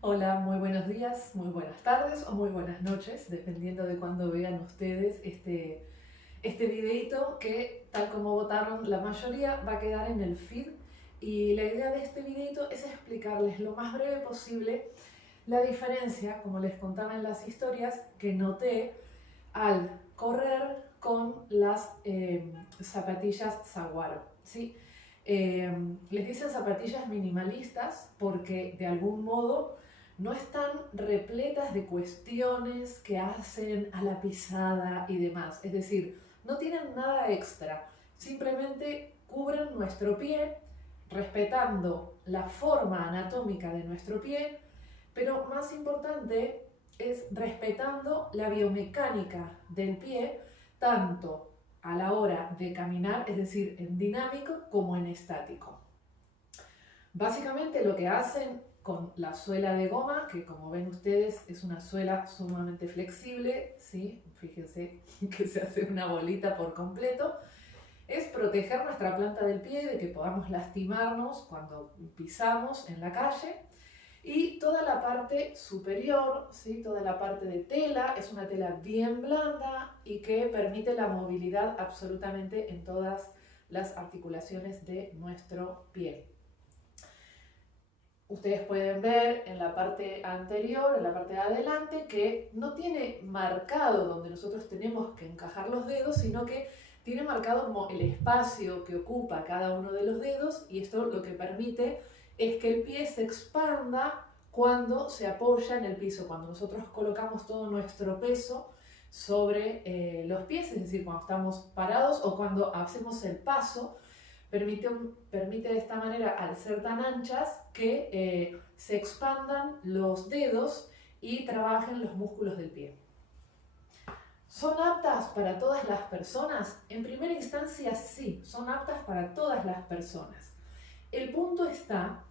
Hola, muy buenos días, muy buenas tardes o muy buenas noches, dependiendo de cuándo vean ustedes este videito que, tal como votaron la mayoría, va a quedar en el feed. Y la idea de este videito es explicarles lo más breve posible la diferencia, como les contaba en las historias, que noté al correr con las zapatillas Saguaro, ¿sí? Les dicen zapatillas minimalistas porque de algún modo no están repletas de cuestiones que hacen a la pisada y demás. Es decir, no tienen nada extra, simplemente cubren nuestro pie respetando la forma anatómica de nuestro pie, pero más importante es respetando la biomecánica del pie, tanto a la hora de caminar, es decir, en dinámico como en estático. Básicamente lo que hacen con la suela de goma, que como ven ustedes es una suela sumamente flexible, ¿sí? Fíjense que se hace una bolita por completo, es proteger nuestra planta del pie de que podamos lastimarnos cuando pisamos en la calle. Y toda la parte superior, ¿sí? Toda la parte de tela, es una tela bien blanda y que permite la movilidad absolutamente en todas las articulaciones de nuestro pie. Ustedes pueden ver en la parte anterior, en la parte de adelante, que no tiene marcado donde nosotros tenemos que encajar los dedos, sino que tiene marcado como el espacio que ocupa cada uno de los dedos, y esto lo que permite es que el pie se expanda cuando se apoya en el piso, cuando nosotros colocamos todo nuestro peso sobre los pies, es decir, cuando estamos parados o cuando hacemos el paso. Permite de esta manera, al ser tan anchas, que se expandan los dedos y trabajen los músculos del pie. ¿Son aptas para todas las personas? En primera instancia sí, son aptas para todas las personas. El punto está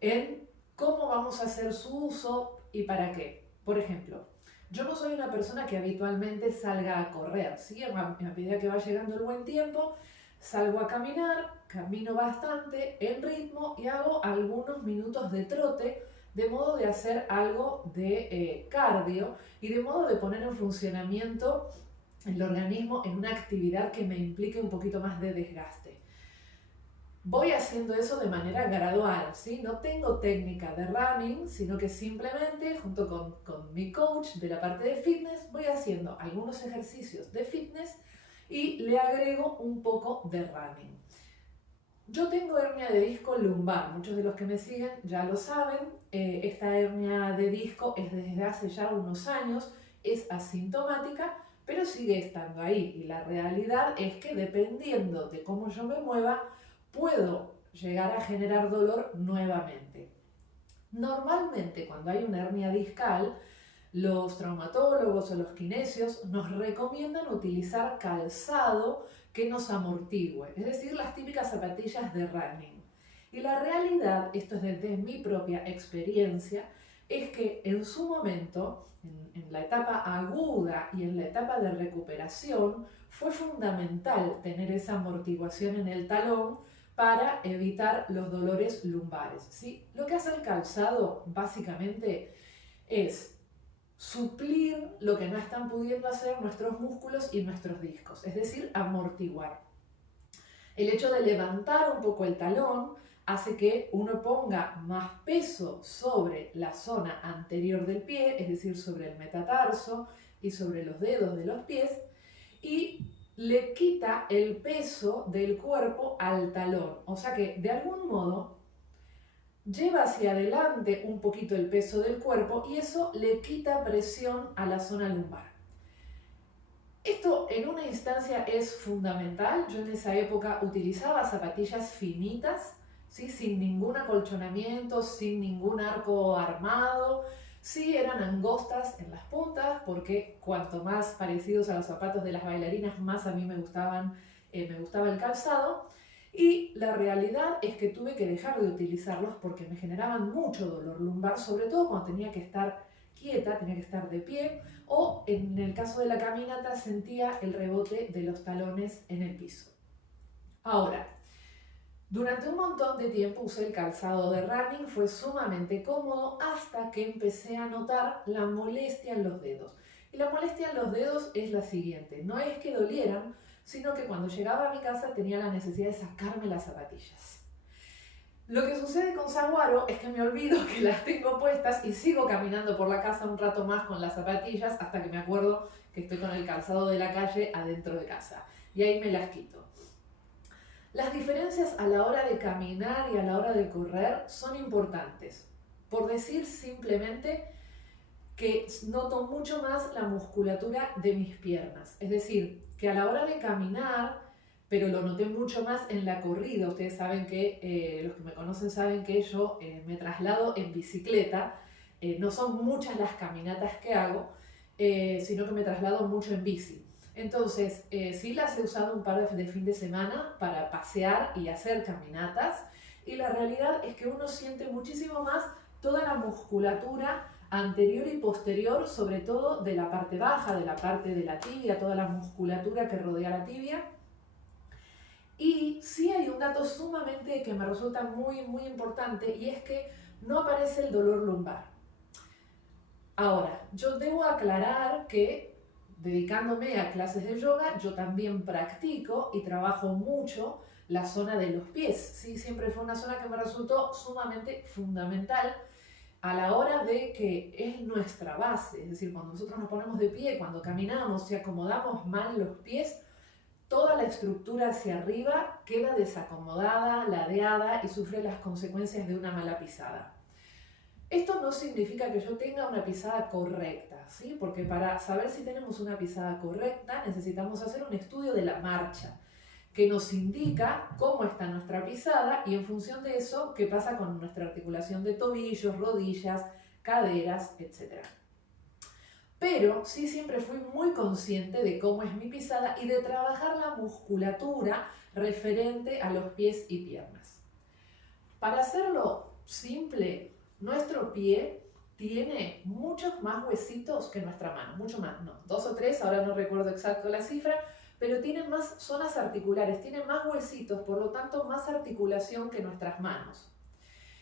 en cómo vamos a hacer su uso y para qué. Por ejemplo, yo no soy una persona que habitualmente salga a correr, ¿sí? A medida que va llegando el buen tiempo, salgo a caminar, camino bastante en ritmo y hago algunos minutos de trote, de modo de hacer algo de cardio y de modo de poner en funcionamiento el organismo en una actividad que me implique un poquito más de desgaste. Voy haciendo eso de manera gradual, ¿sí? No tengo técnica de running, sino que simplemente junto con mi coach de la parte de fitness voy haciendo algunos ejercicios de fitness y le agrego un poco de running. Yo tengo hernia de disco lumbar, muchos de los que me siguen ya lo saben. Esta hernia de disco es desde hace ya unos años, es asintomática, pero sigue estando ahí. Y la realidad es que dependiendo de cómo yo me mueva, puedo llegar a generar dolor nuevamente. Normalmente cuando hay una hernia discal, los traumatólogos o los kinesios nos recomiendan utilizar calzado que nos amortigüe, es decir, las típicas zapatillas de running. Y la realidad, esto es desde mi propia experiencia, es que en su momento, en la etapa aguda y en la etapa de recuperación, fue fundamental tener esa amortiguación en el talón para evitar los dolores lumbares, ¿sí? Lo que hace el calzado básicamente es suplir lo que no están pudiendo hacer nuestros músculos y nuestros discos, es decir, amortiguar. El hecho de levantar un poco el talón hace que uno ponga más peso sobre la zona anterior del pie, es decir, sobre el metatarso y sobre los dedos de los pies, y le quita el peso del cuerpo al talón. O sea que, de algún modo, lleva hacia adelante un poquito el peso del cuerpo y eso le quita presión a la zona lumbar. Esto en una instancia es fundamental. Yo en esa época utilizaba zapatillas finitas, ¿sí? Sin ningún acolchonamiento, sin ningún arco armado. Sí eran angostas en las puntas porque cuanto más parecidos a los zapatos de las bailarinas, más a mí me gustaba el calzado. Y la realidad es que tuve que dejar de utilizarlos porque me generaban mucho dolor lumbar, sobre todo cuando tenía que estar quieta, tenía que estar de pie, o en el caso de la caminata sentía el rebote de los talones en el piso. Ahora, Durante un montón de tiempo usé el calzado de running, fue sumamente cómodo hasta que empecé a notar la molestia en los dedos. Y la molestia en los dedos es la siguiente, no es que dolieran, sino que cuando llegaba a mi casa tenía la necesidad de sacarme las zapatillas. Lo que sucede con Saguaro es que me olvido que las tengo puestas y sigo caminando por la casa un rato más con las zapatillas hasta que me acuerdo que estoy con el calzado de la calle adentro de casa. Y ahí me las quito. Las diferencias a la hora de caminar y a la hora de correr son importantes. Por decir simplemente que noto mucho más la musculatura de mis piernas. Es decir, que a la hora de caminar, pero lo noté mucho más en la corrida. Ustedes saben que, los que me conocen saben que yo me traslado en bicicleta. No son muchas las caminatas que hago, sino que me traslado mucho en bici. Entonces, sí las he usado un par de fin de semana para pasear y hacer caminatas. Y la realidad es que uno siente muchísimo más toda la musculatura anterior y posterior, sobre todo de la parte baja, de la parte de la tibia, toda la musculatura que rodea la tibia. Y sí hay un dato sumamente que me resulta muy importante, y es que no aparece el dolor lumbar. Ahora, yo debo aclarar que dedicándome a clases de yoga, yo también practico y trabajo mucho la zona de los pies. ¿Sí? Siempre fue una zona que me resultó sumamente fundamental a la hora de que es nuestra base. Es decir, cuando nosotros nos ponemos de pie, cuando caminamos y acomodamos mal los pies, toda la estructura hacia arriba queda desacomodada, ladeada y sufre las consecuencias de una mala pisada. Esto no significa que yo tenga una pisada correcta, ¿sí? Porque para saber si tenemos una pisada correcta necesitamos hacer un estudio de la marcha que nos indica cómo está nuestra pisada y en función de eso qué pasa con nuestra articulación de tobillos, rodillas, caderas, etc. Pero sí siempre fui muy consciente de cómo es mi pisada y de trabajar la musculatura referente a los pies y piernas. Para hacerlo simple, nuestro pie tiene muchos más huesitos que nuestra mano, mucho más, no, 2 o 3, ahora no recuerdo exacto la cifra, pero tienen más zonas articulares, tienen más huesitos, por lo tanto más articulación que nuestras manos.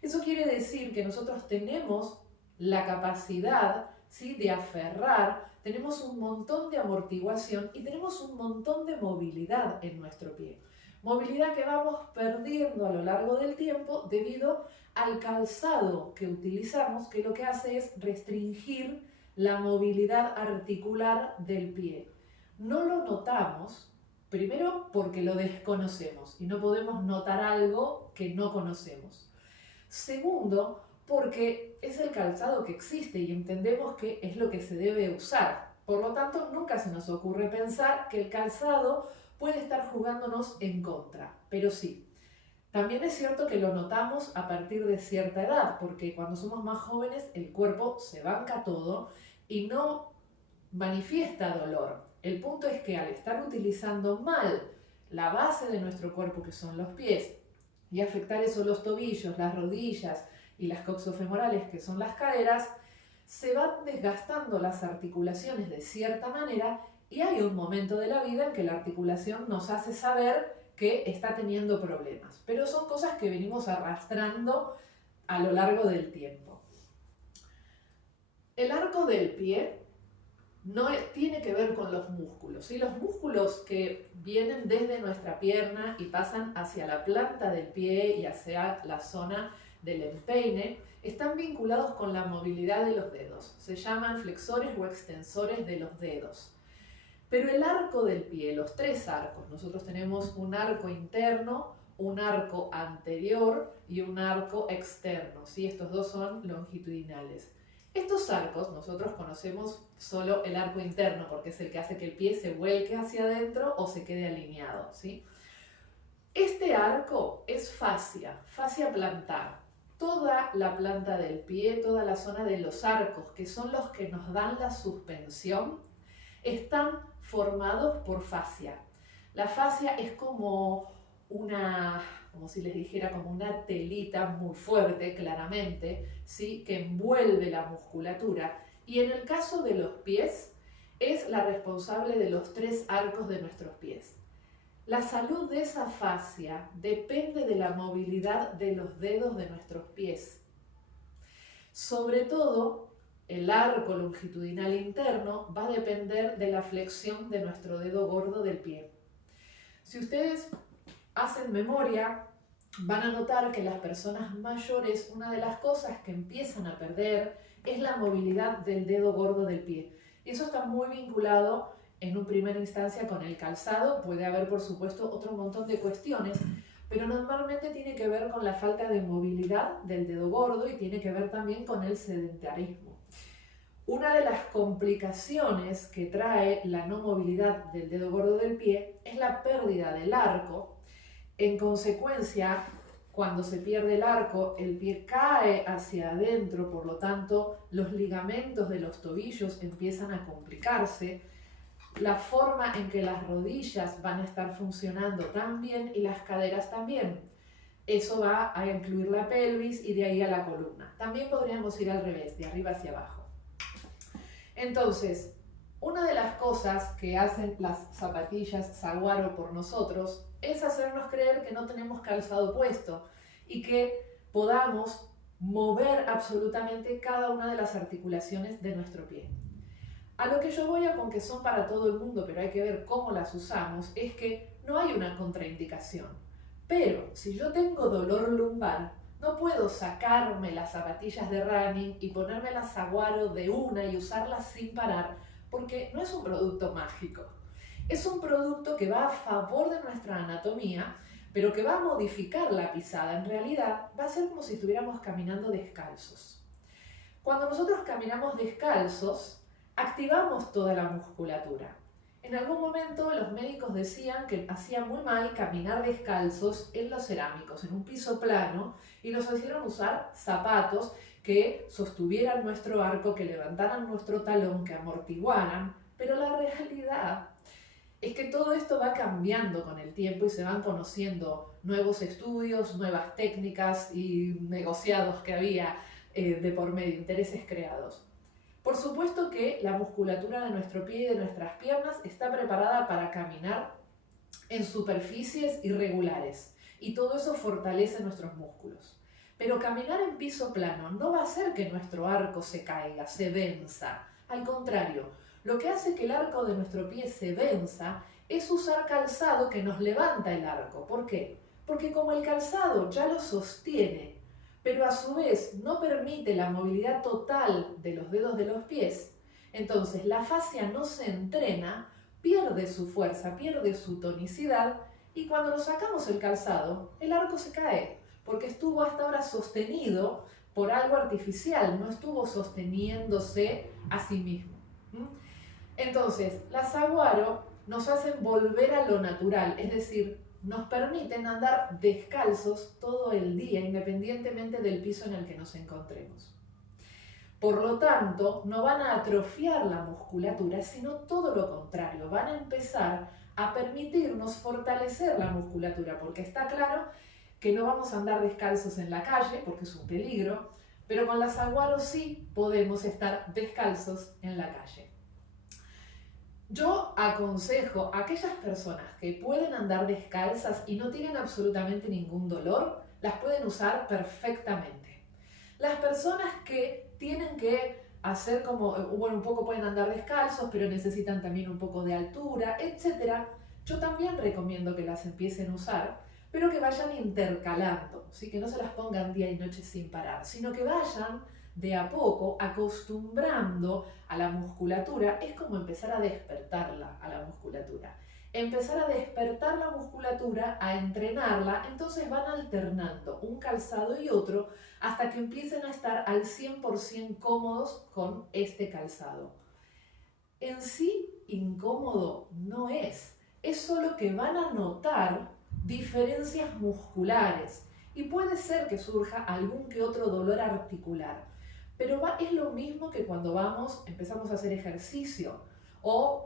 Eso quiere decir que nosotros tenemos la capacidad, ¿sí?, de aferrar, tenemos un montón de amortiguación y tenemos un montón de movilidad en nuestro pie. Movilidad que vamos perdiendo a lo largo del tiempo debido al calzado que utilizamos, que lo que hace es restringir la movilidad articular del pie. No lo notamos, primero porque lo desconocemos y no podemos notar algo que no conocemos. Segundo, porque es el calzado que existe y entendemos que es lo que se debe usar. Por lo tanto, nunca se nos ocurre pensar que el calzado puede estar jugándonos en contra, pero sí. También es cierto que lo notamos a partir de cierta edad, porque cuando somos más jóvenes el cuerpo se banca todo y no manifiesta dolor. El punto es que al estar utilizando mal la base de nuestro cuerpo, que son los pies, y afectar eso los tobillos, las rodillas y las coxofemorales, que son las caderas, se van desgastando las articulaciones de cierta manera y hay un momento de la vida en que la articulación nos hace saber que está teniendo problemas. Pero son cosas que venimos arrastrando a lo largo del tiempo. El arco del pie no tiene que ver con los músculos, ¿sí? Los músculos que vienen desde nuestra pierna y pasan hacia la planta del pie y hacia la zona del empeine están vinculados con la movilidad de los dedos. Se llaman flexores o extensores de los dedos. Pero el arco del pie, los 3 arcos, nosotros tenemos un arco interno, un arco anterior y un arco externo, ¿sí? Estos 2 son longitudinales. Estos arcos nosotros conocemos solo el arco interno porque es el que hace que el pie se vuelque hacia adentro o se quede alineado, ¿sí? Este arco es fascia plantar. Toda la planta del pie, toda la zona de los arcos, que son los que nos dan la suspensión, están formados por fascia. La fascia es como si les dijera, como una telita muy fuerte, claramente, ¿sí?, que envuelve la musculatura. Y en el caso de los pies, es la responsable de los 3 arcos de nuestros pies. La salud de esa fascia depende de la movilidad de los dedos de nuestros pies. Sobre todo, el arco longitudinal interno va a depender de la flexión de nuestro dedo gordo del pie. Si ustedes hacen memoria, van a notar que las personas mayores, una de las cosas que empiezan a perder es la movilidad del dedo gordo del pie. Y eso está muy vinculado en una primera instancia con el calzado. Puede haber, por supuesto, otro montón de cuestiones, pero normalmente tiene que ver con la falta de movilidad del dedo gordo y tiene que ver también con el sedentarismo. Una de las complicaciones que trae la no movilidad del dedo gordo del pie es la pérdida del arco. En consecuencia, cuando se pierde el arco, el pie cae hacia adentro, por lo tanto, los ligamentos de los tobillos empiezan a complicarse. La forma en que las rodillas van a estar funcionando también y las caderas también. Eso va a incluir la pelvis y de ahí a la columna. También podríamos ir al revés, de arriba hacia abajo. Entonces, una de las cosas que hacen las zapatillas Saguaro por nosotros es hacernos creer que no tenemos calzado puesto y que podamos mover absolutamente cada una de las articulaciones de nuestro pie. A lo que yo voy a con que son para todo el mundo, pero hay que ver cómo las usamos, es que no hay una contraindicación. Pero si yo tengo dolor lumbar, no puedo sacarme las zapatillas de running y ponerme las Saguaro de una y usarlas sin parar, porque no es un producto mágico. Es un producto que va a favor de nuestra anatomía, pero que va a modificar la pisada. En realidad, va a ser como si estuviéramos caminando descalzos. Cuando nosotros caminamos descalzos, activamos toda la musculatura. En algún momento los médicos decían que hacía muy mal caminar descalzos en los cerámicos, en un piso plano, y nos hicieron usar zapatos que sostuvieran nuestro arco, que levantaran nuestro talón, que amortiguaran, pero la realidad es que todo esto va cambiando con el tiempo y se van conociendo nuevos estudios, nuevas técnicas y negociados que había de por medio, intereses creados. Por supuesto que la musculatura de nuestro pie y de nuestras piernas está preparada para caminar en superficies irregulares y todo eso fortalece nuestros músculos. Pero caminar en piso plano no va a hacer que nuestro arco se caiga, se venza. Al contrario, lo que hace que el arco de nuestro pie se venza es usar calzado que nos levanta el arco. ¿Por qué? Porque como el calzado ya lo sostiene, pero a su vez no permite la movilidad total de los dedos de los pies, entonces la fascia no se entrena, pierde su fuerza, pierde su tonicidad, y cuando nos sacamos el calzado, el arco se cae, porque estuvo hasta ahora sostenido por algo artificial, no estuvo sosteniéndose a sí mismo. Entonces, las Saguaro nos hacen volver a lo natural, es decir, nos permiten andar descalzos todo el día, independientemente del piso en el que nos encontremos. Por lo tanto, no van a atrofiar la musculatura, sino todo lo contrario, van a empezar a permitirnos fortalecer la musculatura, porque está claro que no vamos a andar descalzos en la calle, porque es un peligro, pero con las Saguaro sí podemos estar descalzos en la calle. Yo aconsejo a aquellas personas que pueden andar descalzas y no tienen absolutamente ningún dolor, las pueden usar perfectamente. Las personas que tienen que hacer como, bueno, un poco pueden andar descalzos, pero necesitan también un poco de altura, etc., yo también recomiendo que las empiecen a usar, pero que vayan intercalando, ¿sí? Que no se las pongan día y noche sin parar, sino que vayan de a poco acostumbrando a la musculatura. Es como empezar a despertarla a la musculatura. Empezar a despertar la musculatura, a entrenarla, entonces van alternando un calzado y otro hasta que empiecen a estar al 100% cómodos con este calzado. En sí, incómodo no es solo que van a notar diferencias musculares y puede ser que surja algún que otro dolor articular. Pero es lo mismo que cuando empezamos a hacer ejercicio, o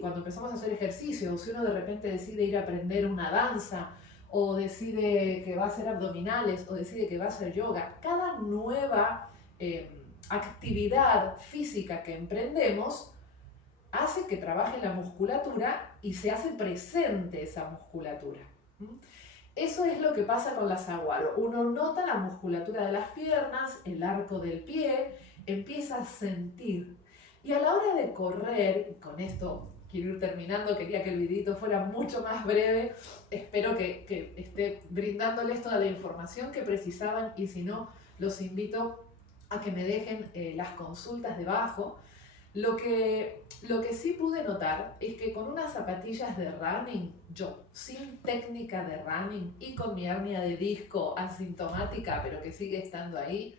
cuando empezamos a hacer ejercicio, o si uno de repente decide ir a aprender una danza, o decide que va a hacer abdominales, o decide que va a hacer yoga. Cada nueva actividad física que emprendemos hace que trabaje la musculatura y se hace presente esa musculatura. Eso es lo que pasa con la saguaro. Uno nota la musculatura de las piernas, el arco del pie, empieza a sentir. Y a la hora de correr, y con esto quiero ir terminando, quería que el videito fuera mucho más breve, espero que esté brindándoles toda la información que precisaban, y si no, los invito a que me dejen las consultas debajo. Lo que sí pude notar es que con unas zapatillas de running, yo sin técnica de running y con mi hernia de disco asintomática, pero que sigue estando ahí,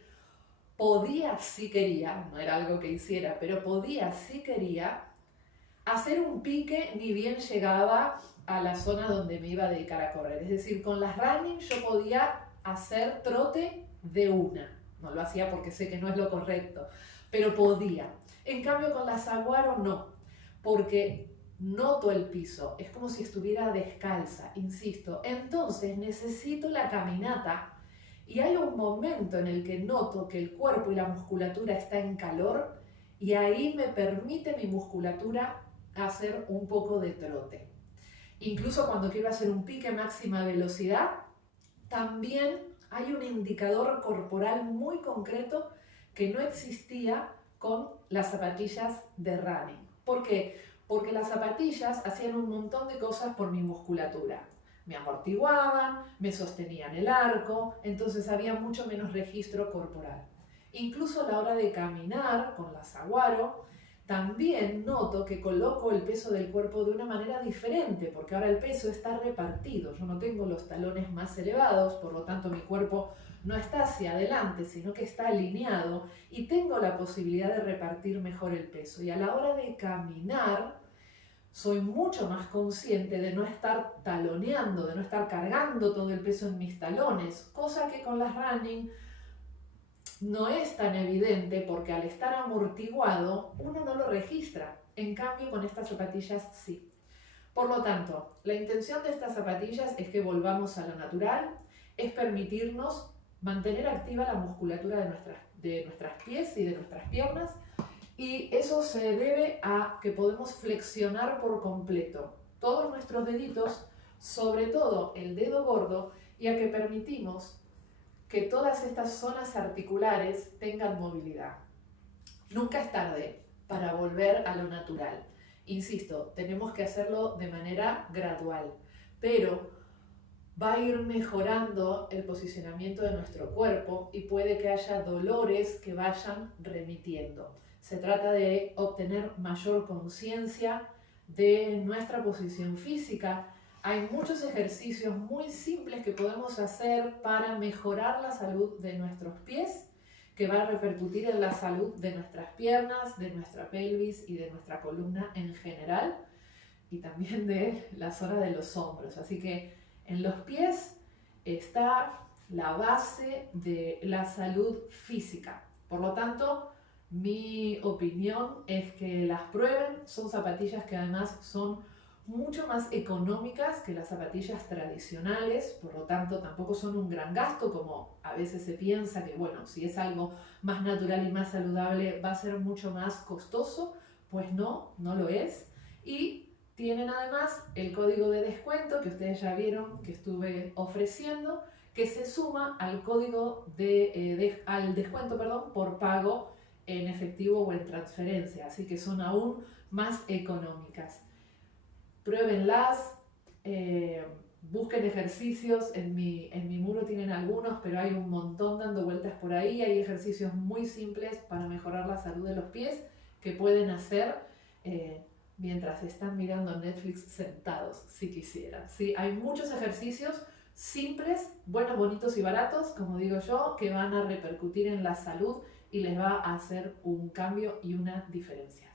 podía, si quería, no era algo que hiciera, pero podía, si quería, hacer un pique ni bien llegaba a la zona donde me iba a dedicar a correr. Es decir, con las running yo podía hacer trote de una. No lo hacía porque sé que no es lo correcto, pero podía. En cambio con la saguaro no, porque noto el piso, es como si estuviera descalza, insisto. Entonces necesito la caminata y hay un momento en el que noto que el cuerpo y la musculatura está en calor y ahí me permite mi musculatura hacer un poco de trote. Incluso cuando quiero hacer un pique máxima velocidad, también hay un indicador corporal muy concreto que no existía con las zapatillas de running. ¿Por qué? Porque las zapatillas hacían un montón de cosas por mi musculatura. Me amortiguaban, me sostenían el arco, entonces había mucho menos registro corporal. Incluso a la hora de caminar con la saguaro, también noto que coloco el peso del cuerpo de una manera diferente, porque ahora el peso está repartido. Yo no tengo los talones más elevados, por lo tanto mi cuerpo no está hacia adelante, sino que está alineado y tengo la posibilidad de repartir mejor el peso. Y a la hora de caminar, soy mucho más consciente de no estar taloneando, de no estar cargando todo el peso en mis talones, cosa que con las running no es tan evidente porque al estar amortiguado uno no lo registra. En cambio con estas zapatillas sí. Por lo tanto, la intención de estas zapatillas es que volvamos a lo natural, es permitirnos mantener activa la musculatura de nuestras pies y de nuestras piernas, y eso se debe a que podemos flexionar por completo todos nuestros deditos, sobre todo el dedo gordo, y a que permitimos que todas estas zonas articulares tengan movilidad. Nunca es tarde para volver a lo natural. Insisto, tenemos que hacerlo de manera gradual, pero va a ir mejorando el posicionamiento de nuestro cuerpo y puede que haya dolores que vayan remitiendo. Se trata de obtener mayor conciencia de nuestra posición física. Hay muchos ejercicios muy simples que podemos hacer para mejorar la salud de nuestros pies, que va a repercutir en la salud de nuestras piernas, de nuestra pelvis y de nuestra columna en general, y también de la zona de los hombros. Así que en los pies está la base de la salud física. Por lo tanto, mi opinión es que las prueben. Son zapatillas que además son mucho más económicas que las zapatillas tradicionales, por lo tanto tampoco son un gran gasto, como a veces se piensa que, bueno, si es algo más natural y más saludable va a ser mucho más costoso. Pues no, no lo es. Y tienen además el código de descuento que ustedes ya vieron que estuve ofreciendo, que se suma al código al descuento, por pago en efectivo o en transferencia, así que son aún más económicas. Pruébenlas, busquen ejercicios, en mi muro tienen algunos, pero hay un montón dando vueltas por ahí. Hay ejercicios muy simples para mejorar la salud de los pies que pueden hacer mientras están mirando Netflix sentados, si quisieran. Sí, hay muchos ejercicios simples, buenos, bonitos y baratos, como digo yo, que van a repercutir en la salud y les va a hacer un cambio y una diferencia.